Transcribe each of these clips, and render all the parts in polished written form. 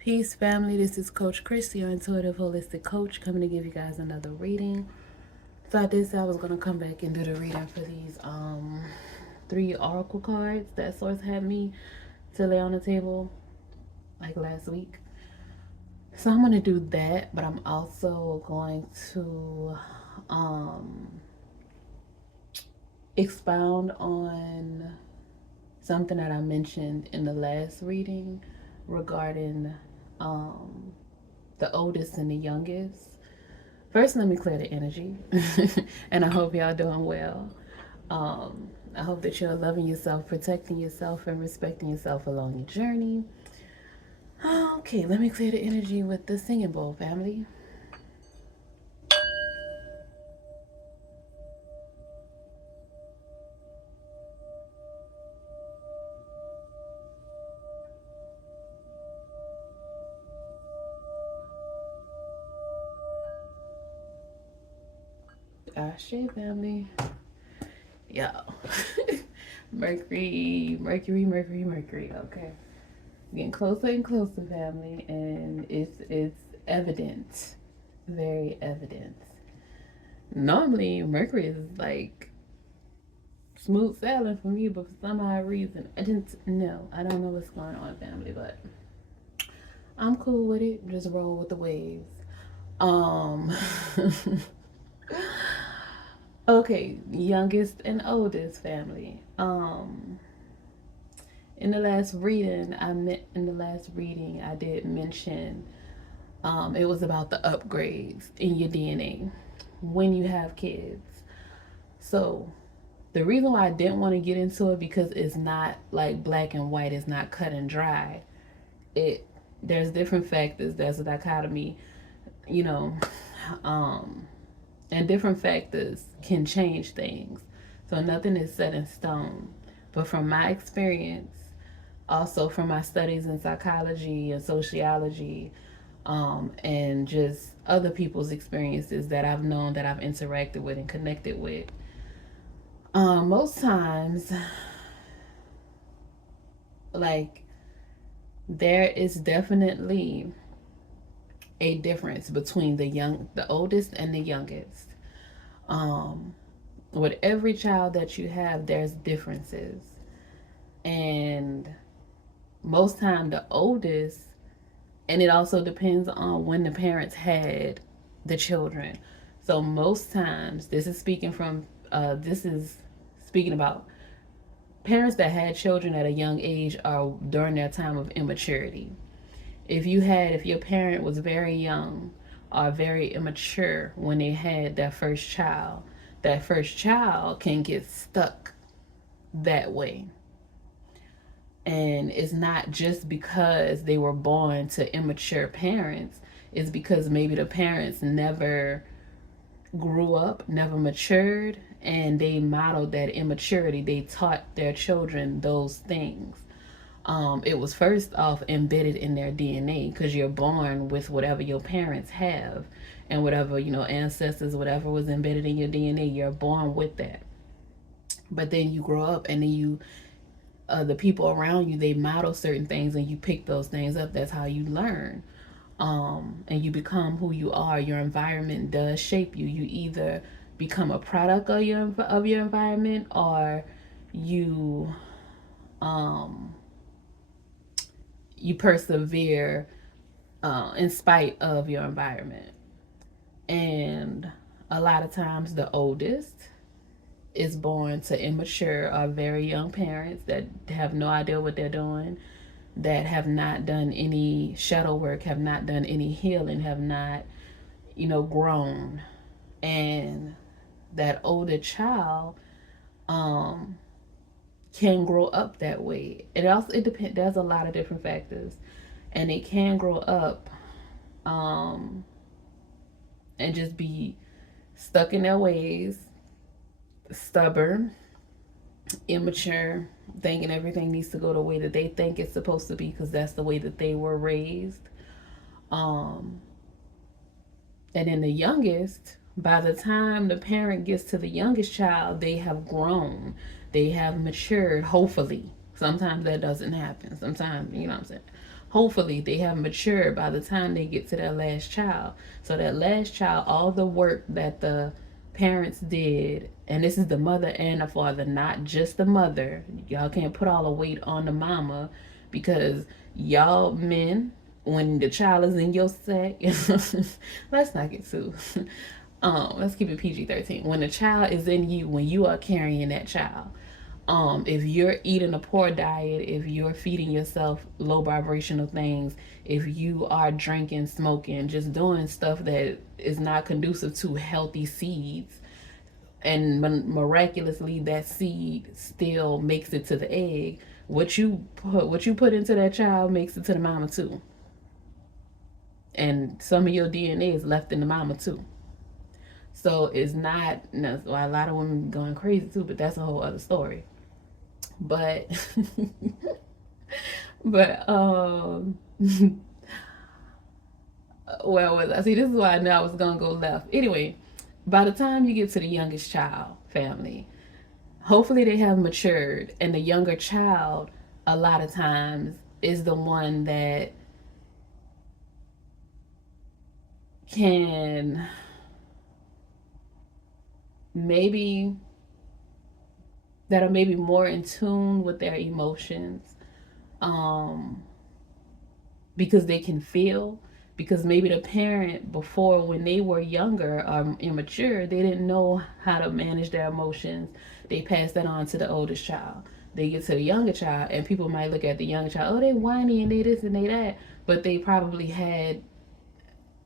Peace, family. This is Coach Christy, your intuitive holistic coach, coming to give you guys another reading. So I did say I was gonna come back and do the reading for these three oracle cards that Source had me to lay on the table like last week. So I'm gonna do that, but I'm also going to expound on something that I mentioned in the last reading regarding um, the oldest and the youngest. First, let me clear the energy, and I hope y'all doing well. I hope that you're loving yourself, protecting yourself, and respecting yourself along your journey. Okay, let me clear the energy with the singing bowl, family. Ashe, family. Yo. Mercury. Okay. Getting closer and closer, family, and it's evident, very evident. Normally, Mercury is like smooth sailing for me, but for some odd reason, I didn't know. I don't know what's going on, family, but I'm cool with it. Just roll with the waves. Um, okay, youngest and oldest family. In the last reading, I did mention it was about the upgrades in your DNA when you have kids. So the reason why I didn't want to get into it because it's not like black and white, it's not cut and dry. It There's different factors. There's a dichotomy, you know, um, and different factors can change things. So nothing is set in stone. But from my experience, also from my studies in psychology and sociology, and just other people's experiences that I've known, that I've interacted with and connected with, most times, like, there is definitely a difference between the oldest and the youngest. Um, with every child that you have, there's differences, and most time the oldest, and it also depends on when the parents had the children. So most times, this is speaking about parents that had children at a young age or during their time of immaturity. If your parent was very young or very immature when they had that first child can get stuck that way. And it's not just because they were born to immature parents, it's because maybe the parents never grew up, never matured, and they modeled that immaturity. They taught their children those things. It was first off embedded in their DNA because you're born with whatever your parents have, and whatever, ancestors, whatever was embedded in your DNA, you're born with that. But then you grow up, and then the people around you, they model certain things, and you pick those things up. That's how you learn. And you become who you are. Your environment does shape you. You either become a product of your environment, or you um, you persevere in spite of your environment. And a lot of times, the oldest is born to immature or very young parents that have no idea what they're doing, that have not done any shadow work, have not done any healing, have not, grown. And that older child um, can grow up that way. It depends. There's a lot of different factors, and they can grow up um, and just be stuck in their ways, stubborn, immature, thinking everything needs to go the way that they think it's supposed to be because that's the way that they were raised. Um, and then the youngest, by the time the parent gets to the youngest child, they have grown, they have matured, hopefully. Sometimes that doesn't happen. Sometimes, you know what I'm saying? hopefully they have matured by the time they get to their last child. So that last child, all the work that the parents did, and this is the mother and the father, not just the mother. Y'all can't put all the weight on the mama, because y'all men, when the child is in your sack, let's not get too let's keep it PG-13. When the child is in you, when you are carrying that child, if you're eating a poor diet, if you're feeding yourself low vibrational things, if you are drinking, smoking, just doing stuff that is not conducive to healthy seeds, and miraculously that seed still makes it to the egg, what you put into that child makes it to the mama too. And some of your DNA is left in the mama too. So it's not, no, well, a lot of women going crazy too, but that's a whole other story. But but well, I see, this is why I knew I was gonna go left. Anyway, by the time you get to the youngest child family, hopefully they have matured, and the younger child a lot of times is the one that can maybe that are maybe more in tune with their emotions, um because they can feel, because maybe the parent before, when they were younger or immature, they didn't know how to manage their emotions. They pass that on to the oldest child. They get to the younger child, and people might look at the younger child, oh, they whiny and they this and they that, but they probably had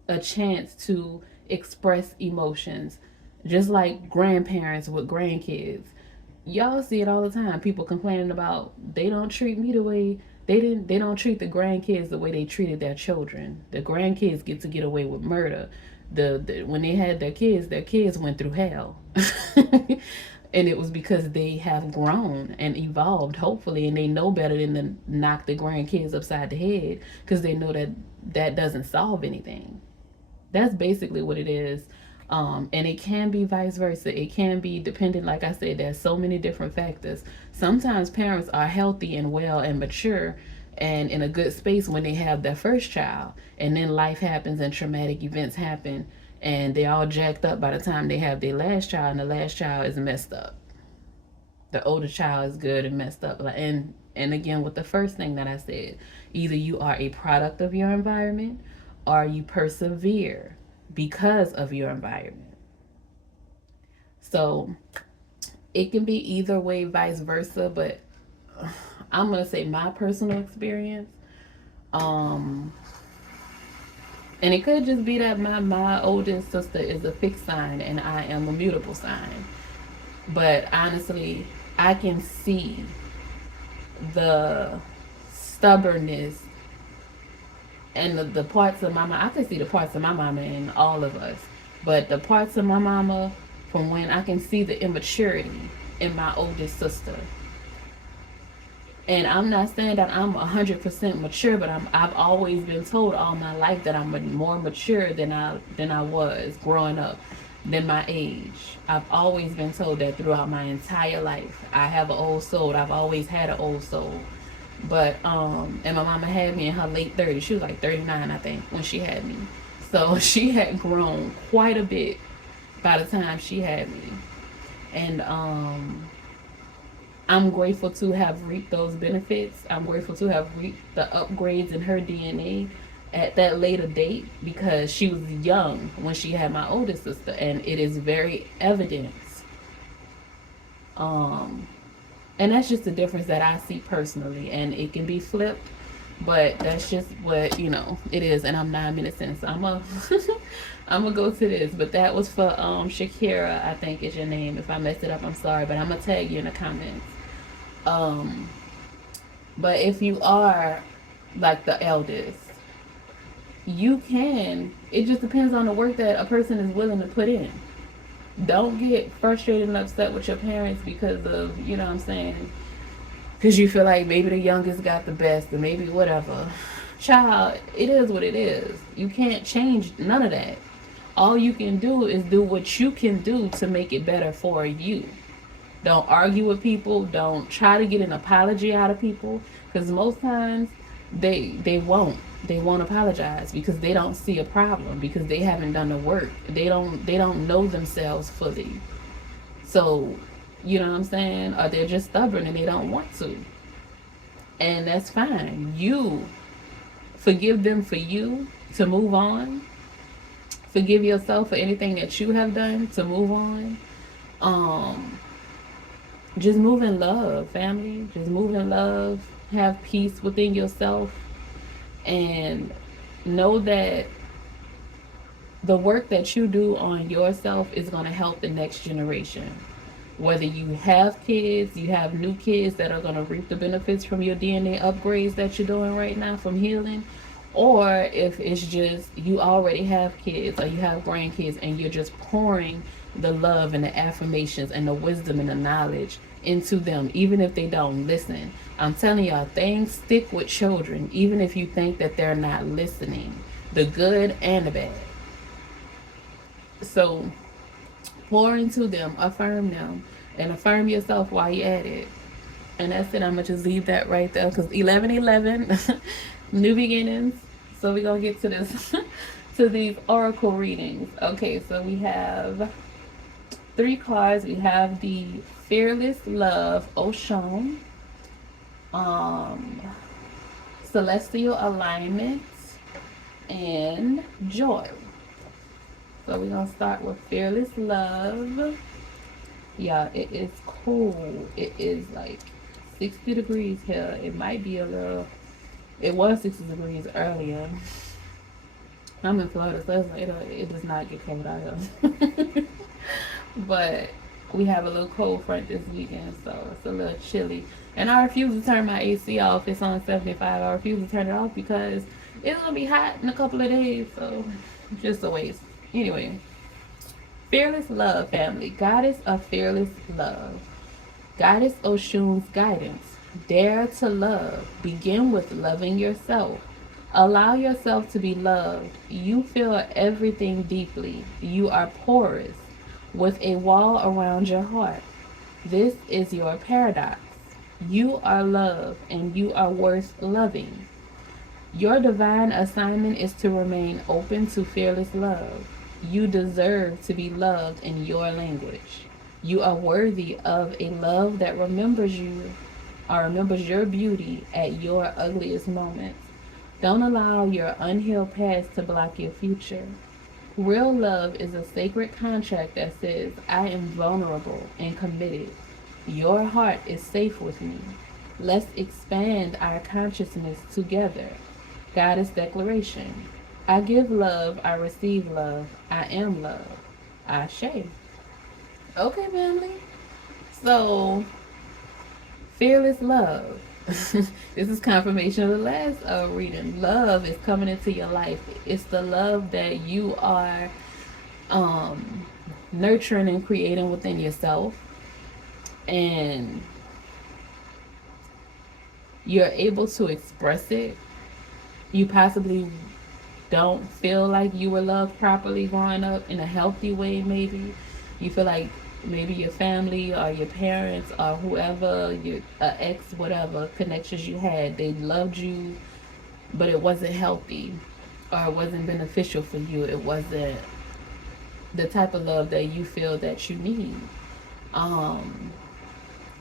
a chance to express emotions, just like grandparents with grandkids. Y'all see it all the time. People complaining about they don't treat me the way they don't treat the grandkids the way they treated their children. The grandkids get to get away with murder. The when they had their kids went through hell. And it was because they have grown and evolved, hopefully, and they know better than to knock the grandkids upside the head, because they know that that doesn't solve anything. That's basically what it is. And it can be vice versa. It can be dependent, like I said, there's so many different factors. Sometimes parents are healthy and well and mature and in a good space when they have their first child, and then life happens and traumatic events happen, and they're all jacked up by the time they have their last child, and the last child is messed up. The older child is good and messed up. And again, with the first thing that I said, either you are a product of your environment, or you persevere because of your environment. So it can be either way, vice versa, but I'm gonna say my personal experience. Um, and it could just be that my oldest sister is a fixed sign and I am a mutable sign. But honestly, I can see the stubbornness and the parts of my mama. I can see the parts of my mama in all of us, but the parts of my mama, from when I can see the immaturity in my oldest sister. And I'm not saying that I'm 100% mature, but I've always been told all my life that I'm more mature than I was growing up, than my age. I've always been told that throughout my entire life. I have an old soul. I've always had an old soul. But and my mama had me in her late 30s. She was like 39, I think, when she had me. So she had grown quite a bit by the time she had me. And I'm grateful to have reaped those benefits. I'm grateful to have reaped the upgrades in her DNA at that later date, because she was young when she had my oldest sister, and it is very evident. Um, and that's just the difference that I see personally, and it can be flipped, but that's just what it is. And I'm 9 minutes in, so I'm gonna go to this. But that was for Shakira, I think is your name. If I messed it up, I'm sorry, but I'm gonna tag you in the comments. Um, but if you are like the eldest, you can. It just depends on the work that a person is willing to put in. Don't get frustrated and upset with your parents because of, what I'm saying, because you feel like maybe the youngest got the best or maybe whatever. Child, it is what it is. You can't change none of that. All you can do is do what you can do to make it better for you. Don't argue with people. Don't try to get an apology out of people, because most times they won't apologize because they don't see a problem, because they haven't done the work. They don't know themselves fully. So, you know what I'm saying? Or they're just stubborn and they don't want to. And that's fine. You forgive them for you to move on. Forgive yourself for anything that you have done to move on. Um, just move in love, family. Just move in love. Have peace within yourself. And know that the work that you do on yourself is going to help the next generation. Whether you have kids, you have new kids that are going to reap the benefits from your DNA upgrades that you're doing right now from healing, or if it's just you already have kids or you have grandkids and you're just pouring the love and the affirmations and the wisdom and the knowledge into them, even if they don't listen. I'm telling y'all, things stick with children, even if you think that they're not listening, the good and the bad. So pour into them, affirm them, and affirm yourself while you're at it. And that's it. I'm gonna just leave that right there because 11:11, new beginnings. So we're gonna get to this, to these oracle readings. Okay, so we have three cards. We have the Fearless Love Oshun, um, Celestial Alignment, and Joy. So we're gonna start with Fearless Love. Yeah, it is cool. It is like 60 degrees here. It might be a little, it was 60 degrees earlier. I'm in Florida, so it's like, it does not get cold out here. But we have a little cold front this weekend, so it's a little chilly. And I refuse to turn my AC off. It's on 75. I refuse to turn it off because it's gonna be hot in a couple of days, so just a waste. Anyway, Fearless Love, family. Goddess of Fearless Love. Goddess Oshun's guidance. Dare to love. Begin with loving yourself. Allow yourself to be loved. You feel everything deeply. You are porous, with a wall around your heart. This is your paradox. You are love and you are worth loving. Your divine assignment is to remain open to fearless love. You deserve to be loved in your language. You are worthy of a love that remembers you or remembers your beauty at your ugliest moments. Don't allow your unhealed past to block your future. Real love is a sacred contract that says, I am vulnerable and committed. Your heart is safe with me. Let's expand our consciousness together. Goddess Declaration. I give love, I receive love, I am love. Ashe. Okay, family. So, fearless love. This is confirmation of the last reading. Love is coming into your life. It's the love that you are nurturing and creating within yourself. And you're able to express it. You possibly don't feel like you were loved properly growing up in a healthy way, maybe. You feel like maybe your family or your parents or whoever, your ex, whatever connections you had, they loved you, but it wasn't healthy or it wasn't beneficial for you. It wasn't the type of love that you feel that you need.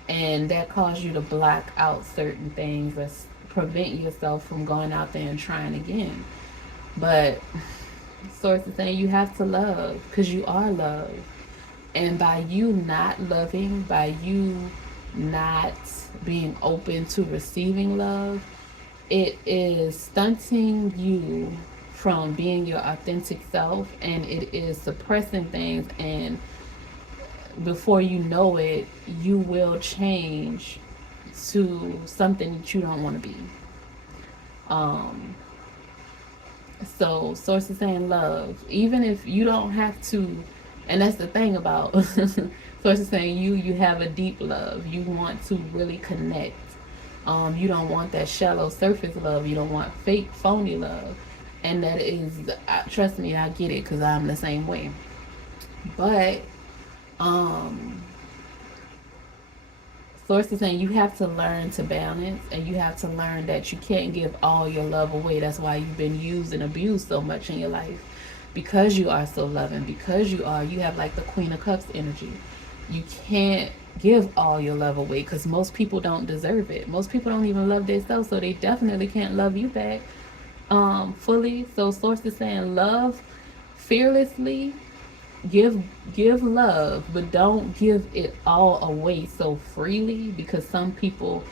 And that caused you to block out certain things or prevent yourself from going out there and trying again. But source is saying you have to love because you are loved. And by you not loving, by you not being open to receiving love, it is stunting you from being your authentic self, and it is suppressing things, and before you know it, you will change to something that you don't want to be. So source is saying love, even if you don't have to. And that's the thing about source is saying you have a deep love. You want to really connect. You don't want that shallow surface love. You don't want fake phony love. And that is, trust me, I get it because I'm the same way. But Source is saying you have to learn to balance, and you have to learn that you can't give all your love away. That's why you've been used and abused so much in your life, because you are so loving, because you have like the Queen of Cups energy. You can't give all your love away because most people don't deserve it. Most people don't even love themselves, so they definitely can't love you back fully. So source is saying love fearlessly, give love, but don't give it all away so freely, because some people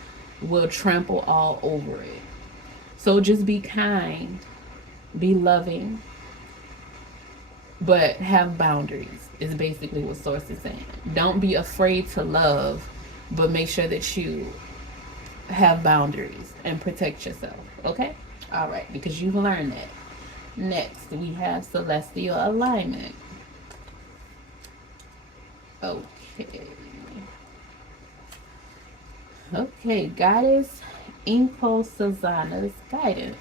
will trample all over it. So just be kind, be loving, but have boundaries is basically what source is saying. Don't be afraid to love, but make sure that you have boundaries and protect yourself. Okay? All right, because you've learned that. Next, we have celestial alignment. Okay. Okay, Goddess Inko Sazana's guidance.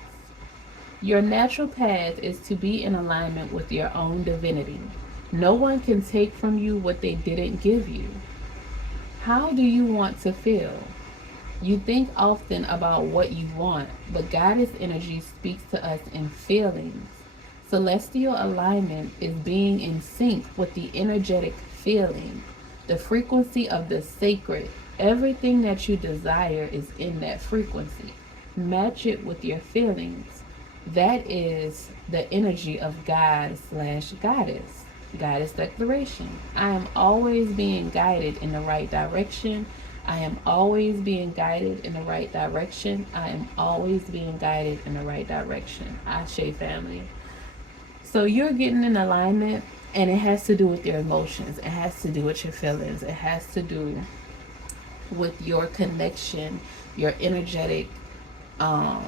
Your natural path is to be in alignment with your own divinity. No one can take from you what they didn't give you. How do you want to feel? You think often about what you want, but goddess energy speaks to us in feelings. Celestial alignment is being in sync with the energetic feeling, the frequency of the sacred. Everything that you desire is in that frequency. Match it with your feelings. That is the energy of God slash goddess. Goddess declaration. I am always being guided in the right direction. I am always being guided in the right direction. I am always being guided in the right direction. Ashe family. So you're getting in alignment, and it has to do with your emotions. It has to do with your feelings. It has to do with your connection, your energetic um,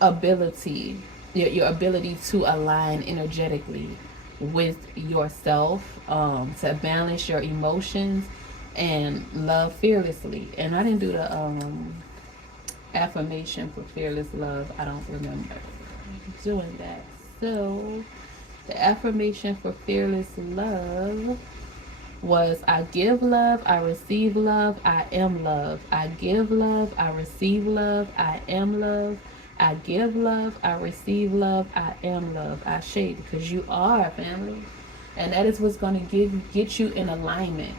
ability, your ability to align energetically with yourself, to balance your emotions and love fearlessly. And I didn't do the affirmation for fearless love. I don't remember doing that. So the affirmation for fearless love was I give love, I receive love, I am love. I give love, I receive love, I am love. I give love, I receive love, I am love. I shade, because you are family. And that is what's going to get you in alignment,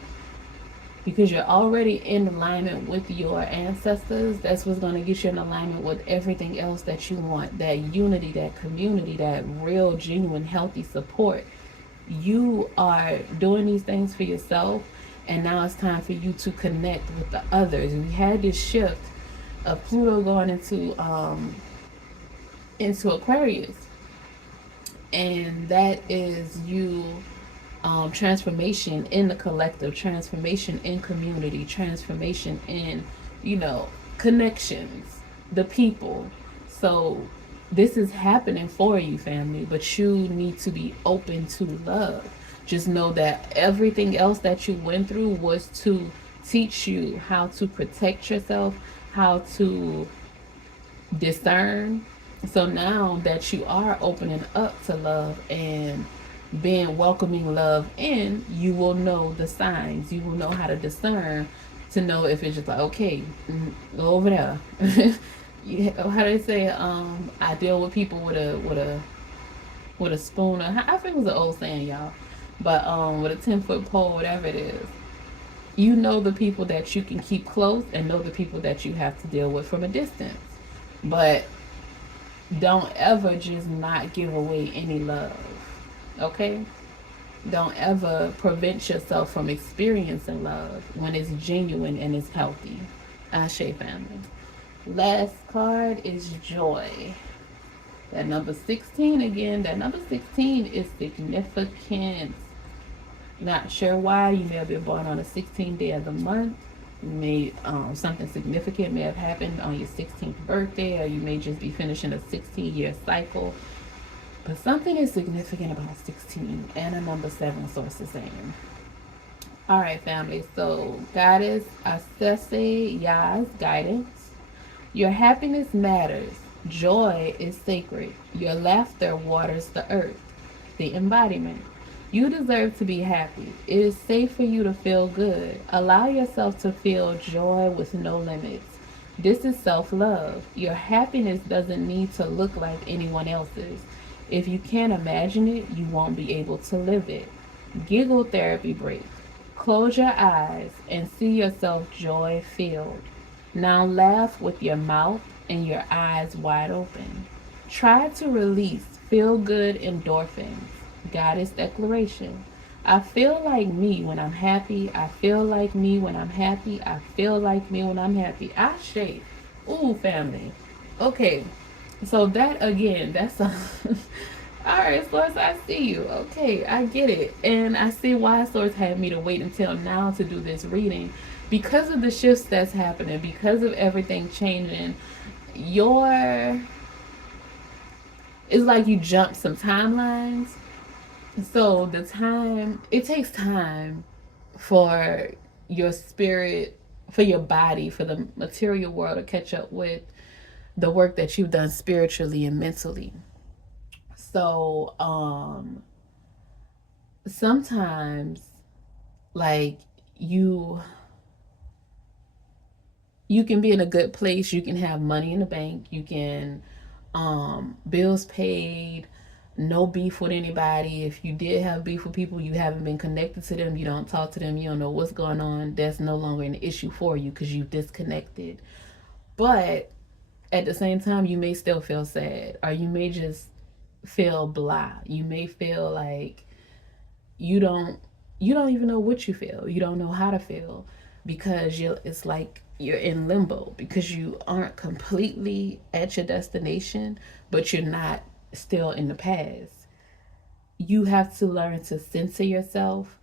because you're already in alignment with your ancestors. That's what's going to get you in alignment with everything else that you want. That unity, that community, that real, genuine, healthy support. You are doing these things for yourself, and now it's time for you to connect with the others. We had this shift of Pluto going into Aquarius, and that is you transformation in the collective, transformation in community, transformation in, connections, the people. So this is happening for you, family, but you need to be open to love. Just know that everything else that you went through was to teach you how to protect yourself, how to discern. So now that you are opening up to love and being welcoming love in, you will know the signs. You will know how to discern, to know if it's just like, okay, go over there. How do they say? I deal with people with a spoon. I think it was an old saying, y'all. But with a 10-foot pole, whatever it is, you know the people that you can keep close, and know the people that you have to deal with from a distance. But don't ever just not give away any love. Okay? Don't ever prevent yourself from experiencing love when it's genuine and it's healthy. Ashe family. Last card is joy. That number 16 again. That number 16 is significant. Not sure why. You may have been born on the 16th day of the month. You may something significant may have happened on your 16th birthday, or you may just be finishing a 16-year cycle. But something is significant about 16 and a number 7, source is saying. All right, family. So, Goddess Asese Yah's guidance. Your happiness matters. Joy is sacred. Your laughter waters the earth. The embodiment. You deserve to be happy. It is safe for you to feel good. Allow yourself to feel joy with no limits. This is self love. Your happiness doesn't need to look like anyone else's. If you can't imagine it, you won't be able to live it. Giggle therapy break. Close your eyes and see yourself joy filled. Now laugh with your mouth and your eyes wide open. Try to release feel good endorphins. Goddess declaration. I feel like me when I'm happy. I feel like me when I'm happy. I feel like me when I'm happy. I shake. Ooh, family. Okay, so that again, that's a all right, Source, I see you. Okay, I get it. And I see why Source had me to wait until now to do this reading. Because of the shifts that's happening, because of everything changing, your it's like you jump some timelines. So the time it takes time for your spirit, for your body, for the material world to catch up with the work that you've done spiritually and mentally. So sometimes like you you can be in a good place, you can have money in the bank, you can bills paid, no beef with anybody. If you did have beef with people, you haven't been connected to them, you don't talk to them, you don't know what's going on, that's no longer an issue for you because you've disconnected. But at the same time, you may still feel sad, or you may just feel blah. You may feel like you don't you don't even know what you feel. You don't know how to feel because you it's like you're in limbo because you aren't completely at your destination, but you're not still in the past. You have to learn to censor yourself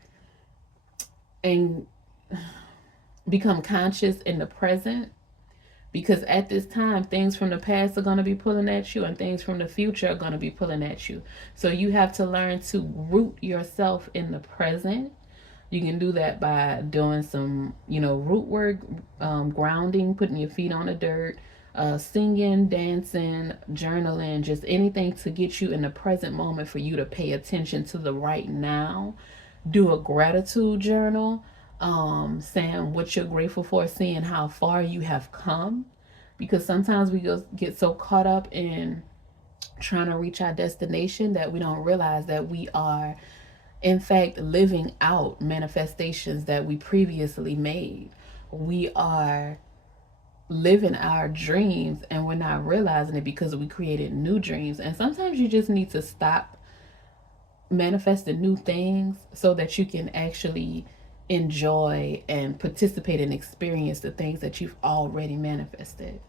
and become conscious in the present, because at this time things from the past are going to be pulling at you and things from the future are going to be pulling at you. So you have to learn to root yourself in the present. You can do that by doing some, root work, grounding, putting your feet on the dirt, singing, dancing, journaling, just anything to get you in the present moment for you to pay attention to the right now. Do a gratitude journal, saying what you're grateful for, seeing how far you have come. Because sometimes we get so caught up in trying to reach our destination that we don't realize that we are in fact living out manifestations that we previously made. We are living our dreams and we're not realizing it because we created new dreams. And sometimes you just need to stop manifesting new things so that you can actually enjoy and participate and experience the things that you've already manifested.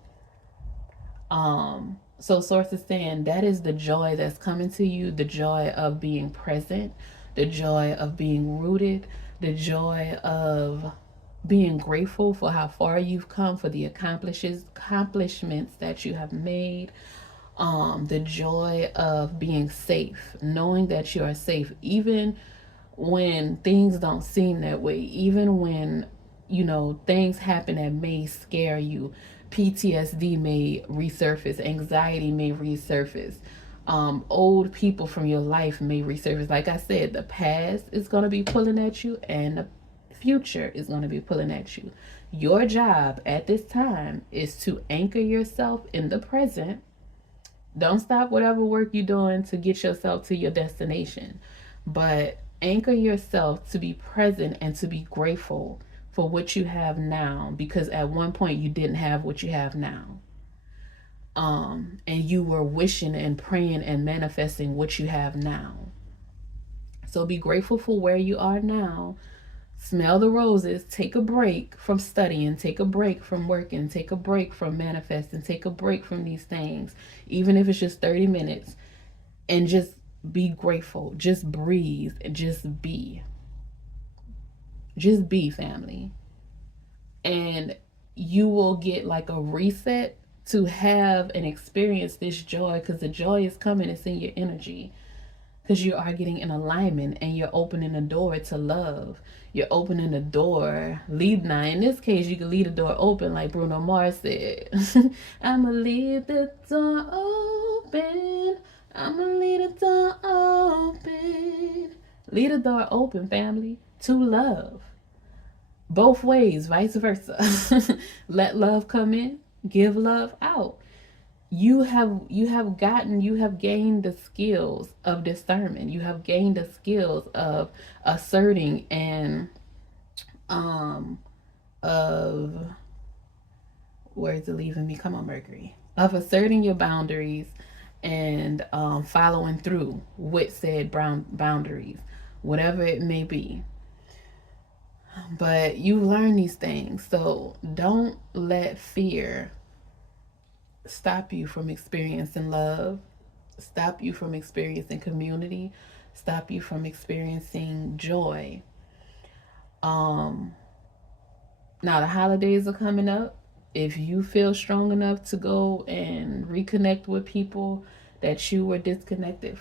So Source is saying that is the joy that's coming to you, the joy of being present, the joy of being rooted, the joy of being grateful for how far you've come, for the accomplishments that you have made, the joy of being safe, knowing that you are safe, even when things don't seem that way, even when things happen that may scare you. PTSD may resurface, anxiety may resurface, old people from your life may resurface. Like I said, the past is going to be pulling at you and the future is going to be pulling at you. Your job at this time is to anchor yourself in the present. Don't stop whatever work you're doing to get yourself to your destination, but anchor yourself to be present and to be grateful for what you have now, because at one point you didn't have what you have now. And you were wishing and praying and manifesting what you have now. So be grateful for where you are now. Smell the roses. Take a break from studying. Take a break from working. Take a break from manifesting. Take a break from these things, even if it's just 30 minutes. And just be grateful. Just breathe and just be. Just be, family. And you will get like a reset to have and experience this joy, because the joy is coming. It's in your energy, because you are getting in alignment and you're opening the door to love. You're opening the door. Now, in this case, you can leave the door open, like Bruno Mars said. I'ma leave the door open. I'ma leave the door open. Leave the door open, family, to love. Both ways, vice versa. Let love come in, give love out. You have gained the skills of discernment. You have gained the skills of asserting and um of where's it leaving me? Come on, Mercury. Of asserting your boundaries and following through with said boundaries, whatever it may be. But you learn these things, so don't let fear stop you from experiencing love, stop you from experiencing community, stop you from experiencing joy. Um, Now the holidays are coming up. If you feel strong enough to go and reconnect with people that you were disconnected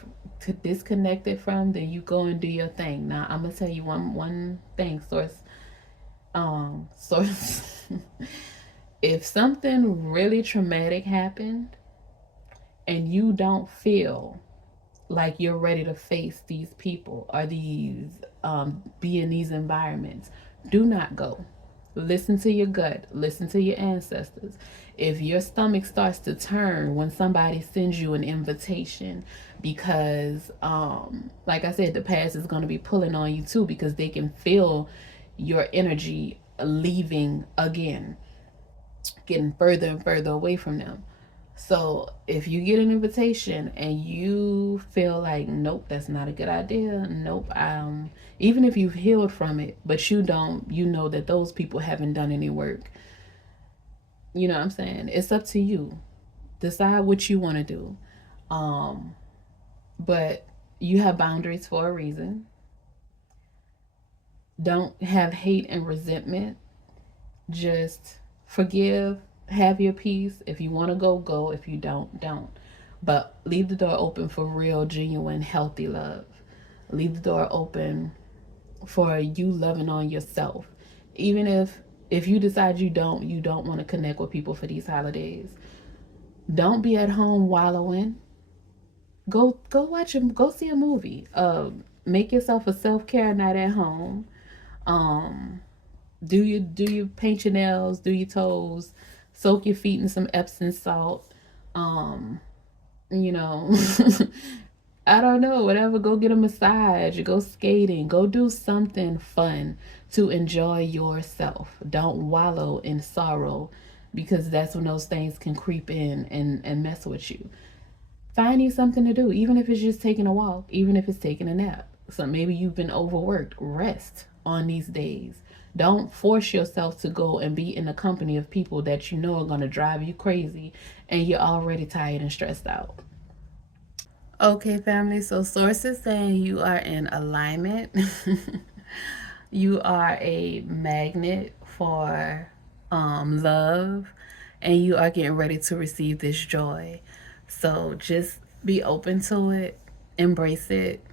from, then you go and do your thing. Now I'm gonna tell you one thing, source. If something really traumatic happened and you don't feel like you're ready to face these people or be in these environments, do not go. Listen to your gut, listen to your ancestors. If your stomach starts to turn when somebody sends you an invitation, because like I said, the past is going to be pulling on you too, because they can feel your energy leaving again, getting further and further away from them. So if you get an invitation and you feel like, nope, that's not a good idea, nope, even if you've healed from it, but you know that those people haven't done any work. You know what I'm saying? It's up to you. Decide what you want to do. Um, but you have boundaries for a reason. Don't have hate and resentment. Just forgive, have your peace. If you want to go, go. If you don't. But leave the door open for real, genuine, healthy love. Leave the door open for you loving on yourself. Even if you decide you don't want to connect with people for these holidays, don't be at home wallowing. Go watch him. Go see a movie. Make yourself a self-care night at home. Um, do you paint your nails, do your toes, soak your feet in some Epsom salt. Um, you know, I don't know, whatever. Go get a massage, go skating, go do something fun to enjoy yourself. Don't wallow in sorrow, because that's when those things can creep in and mess with you. Find you something to do, even if it's just taking a walk, even if it's taking a nap. So maybe you've been overworked. Rest on these days. Don't force yourself to go and be in the company of people that you know are going to drive you crazy and you're already tired and stressed out. Okay, family. So, sources saying you are in alignment. You are a magnet for love, and you are getting ready to receive this joy. So, just be open to it, embrace it,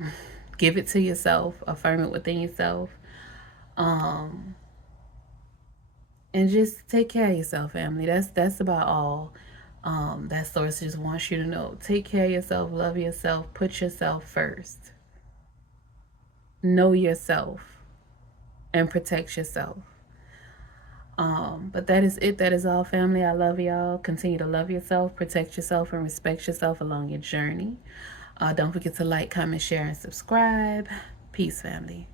give it to yourself, affirm it within yourself, um, and just take care of yourself, family. That's about all. That source just wants you to know. Take care of yourself, love yourself, put yourself first, know yourself, and protect yourself. But that is it. That is all, family. I love y'all. Continue to love yourself, protect yourself, and respect yourself along your journey. Don't forget to like, comment, share, and subscribe. Peace, family.